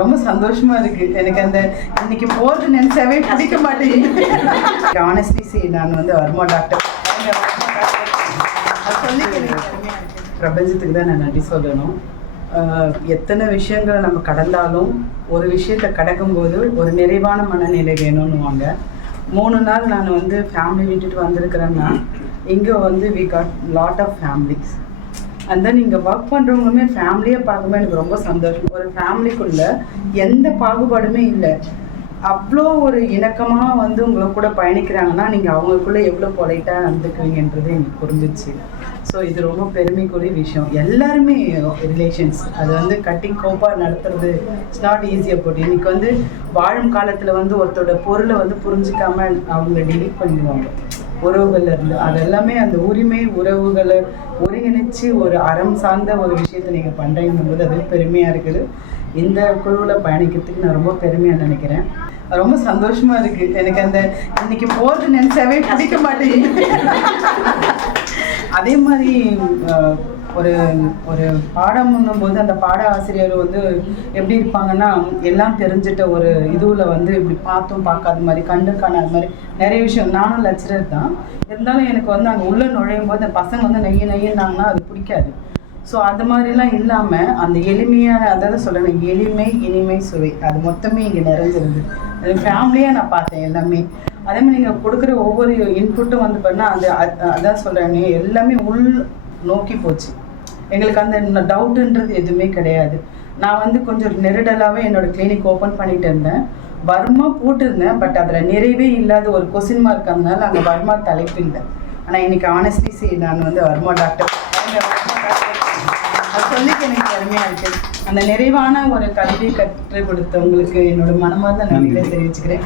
ரொம்ப சந்தோஷமா இருக்கு. எனக்கு அந்த இன்னைக்கு போறது நினைச்சாவே பிடிக்க மாட்டேங்குது. ஆனஸ்ட்லி நான் வர்மா டாக்டர் சொல்லி பிரபஞ்சத்துக்கு தான் நான் நன்றி சொல்லணும். எத்தனை விஷயங்களை நம்ம கடந்தாலும் ஒரு விஷயத்தை கடக்கும்போது ஒரு நிறைவான மனநிலை வேணும்னுவாங்க. 3 நாள் நான் ஃபேமிலி விட்டுட்டு வந்திருக்கிறேன்னா இங்கே we got lot of families. And then இங்கே ஒர்க் பண்ணுறவங்களுமே ஃபேமிலியை பார்க்கும்போது எனக்கு ரொம்ப சந்தோஷம். ஒரு ஃபேமிலிக்குள்ளே எந்த பாகுபாடுமே இல்லை. அவ்வளோ ஒரு இணக்கமாக உங்களை கூட பயணிக்கிறாங்கன்னா நீங்கள் அவங்களுக்குள்ளே எவ்வளோ பொலைட்டாக நடந்துக்குவீங்கன்றது எனக்கு புரிஞ்சிச்சு. ஸோ இது ரொம்ப பெருமைக்குரிய விஷயம். எல்லாருமே ரிலேஷன்ஸ் அது கட்டி கோப்பாக நடத்துறது இட்ஸ் நாட் ஈஸியாக போட்டு இன்றைக்கி வாழும் காலத்தில் ஒருத்தரோட பொருளை புரிஞ்சிக்காமல் அவங்க டிலீட் பண்ணிடுவாங்க உறவுகள்ல இருந்து. அது எல்லாமே அந்த உரிமை உறவுகளை ஒருங்கிணைச்சு ஒரு அறம் சார்ந்த ஒரு விஷயத்தை நீங்கள் பண்ணுறீங்கும்போது அது பெருமையாக இருக்குது. இந்த குழுவில் பயணிக்கிறதுக்கு நான் ரொம்ப பெருமையாக நினைக்கிறேன். ரொம்ப சந்தோஷமாக இருக்குது. எனக்கு அந்த இன்னைக்கு போகிறது நினைச்சாவே பிடிக்க மாட்டேங்குது. அதே மாதிரி ஒரு ஒரு பாடம் பண்ணும்போது அந்த பாட ஆசிரியர் எப்படி இருப்பாங்கன்னா எல்லாம் தெரிஞ்சிட்ட ஒரு இதுவில் இப்படி பார்த்தும் பார்க்காத மாதிரி கண்டு காணாத மாதிரி நிறைய விஷயம். நானும் லெக்சரர் தான் இருந்தாலும் எனக்கு அங்கே உள்ளே நுழையும் போது அந்த பசங்க நெய்யினாங்கன்னா அது பிடிக்காது. ஸோ அது மாதிரிலாம் இல்லாமல் அந்த எளிமையான அதாவது சொல்லணும் எளிமை இனிமை சுவை அது மொத்தமே இங்கே நிறைஞ்சிருது. அது ஃபேமிலியாக நான் பார்த்தேன் எல்லாமே. அதே மாதிரி நீங்கள் கொடுக்குற ஒவ்வொரு இன்புட்டும் பண்ணால் அந்த அதான் சொல்கிறேன் எல்லாமே உள் நோக்கி போச்சு. எங்களுக்கு அந்த டவுட்டுன்றது எதுவுமே கிடையாது. நான் கொஞ்சம் நெருடலாகவே என்னோடய கிளினிக் ஓப்பன் பண்ணிட்டு இருந்தேன். வர்மா போட்டிருந்தேன். பட் அதில் நிறைவே இல்லாத ஒரு கொஸ்டின் மார்க் இருந்தனால அங்கே வர்மா தலைப்பு இல்லை. ஆனால் இன்றைக்கி ஆனஸ்ட்லி நான் வர்மா டாக்டர் அது சொல்லிக்க எனக்கு பெருமையாக இருக்குது. அந்த நிறைவான ஒரு கல்வி கற்றுக் கொடுத்தவங்களுக்கு என்னோட மனமார்ந்த நன்றிகளை தெரிவிச்சுக்கிறேன்.